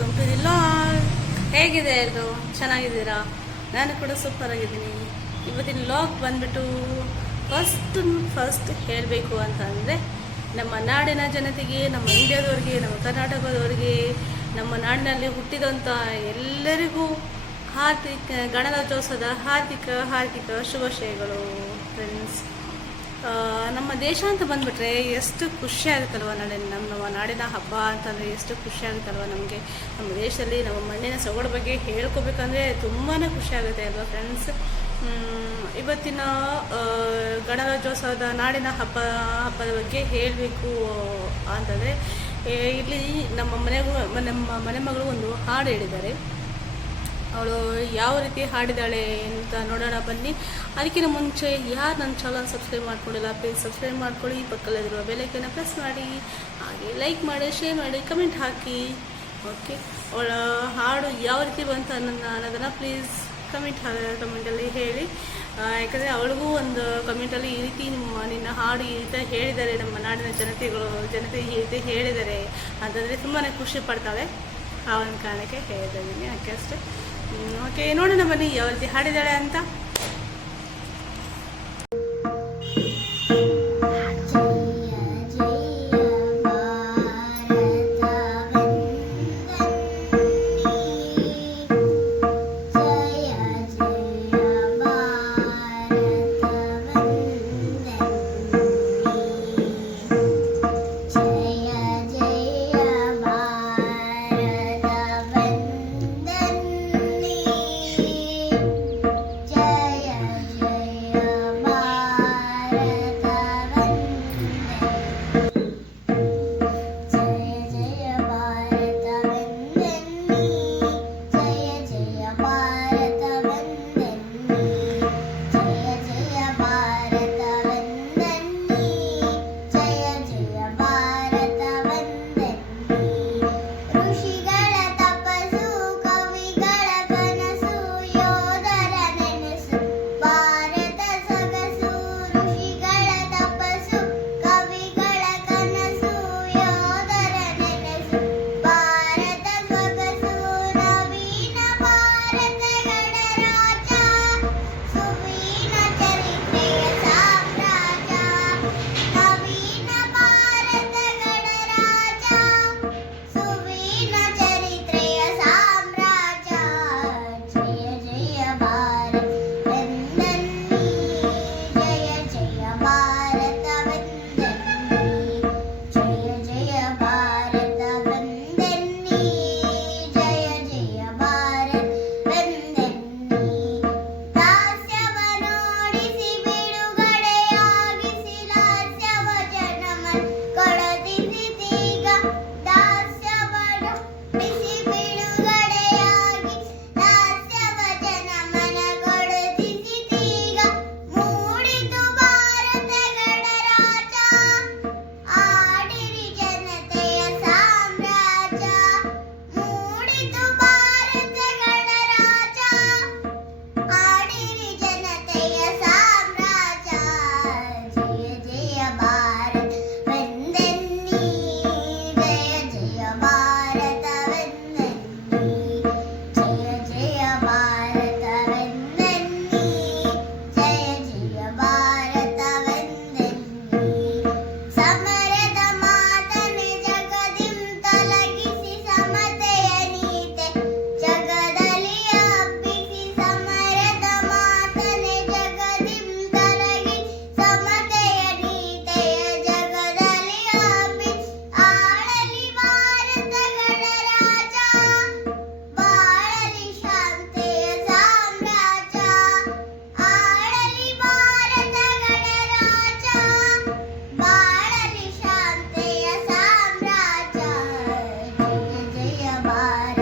Welcome to ಹೇಗಿದೆ ಎಲ್ಲರೂ ಚೆನ್ನಾಗಿದ್ದೀರಾ? ನಾನು ಕೂಡ ಸೂಪರ್ ಆಗಿದ್ದೀನಿ. ಇವತ್ತಿನ ಲಾಗ್ ಬಂದ್ಬಿಟ್ಟು ಫಸ್ಟ್ ಫಸ್ಟ್ ಹೇಳಬೇಕು ಅಂತ ಅಂದರೆ ನಮ್ಮ ನಾಡಿನ ಜನತೆಗೆ, ನಮ್ಮ ಇಂಡಿಯಾದವ್ರಿಗೆ, ನಮ್ಮ ಕರ್ನಾಟಕದವ್ರಿಗೆ, ನಮ್ಮ ನಾಡಿನಲ್ಲಿ ಹುಟ್ಟಿದಂಥ ಎಲ್ಲರಿಗೂ ಹಾರ್ದಿಕ ಗಣರಾಜ್ಯೋತ್ಸವದ ಹಾರ್ದಿಕ ಹಾರ್ದಿಕ ಶುಭಾಶಯಗಳು ಫ್ರೆಂಡ್ಸ್ ನಮ್ಮ ದೇಶ ಅಂತ ಬಂದ್ಬಿಟ್ರೆ ಎಷ್ಟು ಖುಷಿ ಆಗುತ್ತಲ್ವ ನಾಳೆ ನಮ್ಮ ನಾಡಿನ ಹಬ್ಬ ಅಂತಂದರೆ ಎಷ್ಟು ಖುಷಿ ಆಗುತ್ತಲ್ವ ನಮಗೆ? ನಮ್ಮ ದೇಶದಲ್ಲಿ ನಮ್ಮ ಮಣ್ಣಿನ ಸೊಗಡ ಬಗ್ಗೆ ಹೇಳ್ಕೊಬೇಕಂದ್ರೆ ತುಂಬಾ ಖುಷಿ ಆಗುತ್ತೆ ಅಲ್ವಾ ಫ್ರೆಂಡ್ಸ್ ಇವತ್ತಿನ ಗಣರಾಜ್ಯೋತ್ಸವದ ನಾಡಿನ ಹಬ್ಬ, ಹಬ್ಬದ ಬಗ್ಗೆ ಹೇಳಬೇಕು ಅಂತಂದರೆ ಇಲ್ಲಿ ನಮ್ಮ ಮನೆಗೂ, ನಮ್ಮ ಮನೆ ಮಗಳು ಒಂದು ಹಾಡು ಹೇಳಿದ್ದಾರೆ. ಅವಳು ಯಾವ ರೀತಿ ಹಾಡಿದಾಳೆ ಅಂತ ನೋಡೋಣ, ಬನ್ನಿ. ಅದಕ್ಕಿಂತ ಮುಂಚೆ ಯಾರು ನನ್ನ ಚಾನಲ್ ಸಬ್ಸ್ಕ್ರೈಬ್ ಮಾಡ್ಕೊಂಡಿಲ್ಲ ಪ್ಲೀಸ್ ಸಬ್ಸ್ಕ್ರೈಬ್ ಮಾಡ್ಕೊಳ್ಳಿ. ಪಕ್ಕದಲ್ಲಿರುವ ಬೆಲೆಕೇನ ಪ್ರೆಸ್ ಮಾಡಿ. ಹಾಗೆ ಲೈಕ್ ಮಾಡಿ ಶೇರ್ ಮಾಡಿ ಕಮೆಂಟ್ ಹಾಕಿ. ಓಕೆ ಅವಳ ಹಾಡು ಯಾವ ರೀತಿ ಬಂತು ಅನ್ನೋದನ್ನ ಅನ್ನೋದನ್ನು ಪ್ಲೀಸ್ ಕಮೆಂಟ್ ಕಮೆಂಟಲ್ಲಿ ಹೇಳಿ. ಯಾಕಂದರೆ ಅವಳಿಗೂ ಒಂದು ಕಮೆಂಟಲ್ಲಿ ಈ ರೀತಿ ನಿಮ್ಮ ನಿನ್ನ ಹಾಡು ಈ ರೀತಿ ಹೇಳಿದ್ದಾರೆ. ನಮ್ಮ ನಾಡಿನ ಜನತೆಗಳು ಜನತೆ ಈ ರೀತಿ ಹೇಳಿದ್ದಾರೆ. ಅಂತಂದರೆ ತುಂಬಾ ಖುಷಿ ಪಡ್ತಾಳೆ. ಆ ಒಂದು ಕಾರಣಕ್ಕೆ ಹೇಳ್ತಾ ಇದ್ದೀನಿ ಯಾಕೆ ಅಷ್ಟೇ? ಓಕೆ ನೋಡೋಣ ಬನ್ನಿ ಯಾವ ರೀತಿ ಅಂತ. Bye.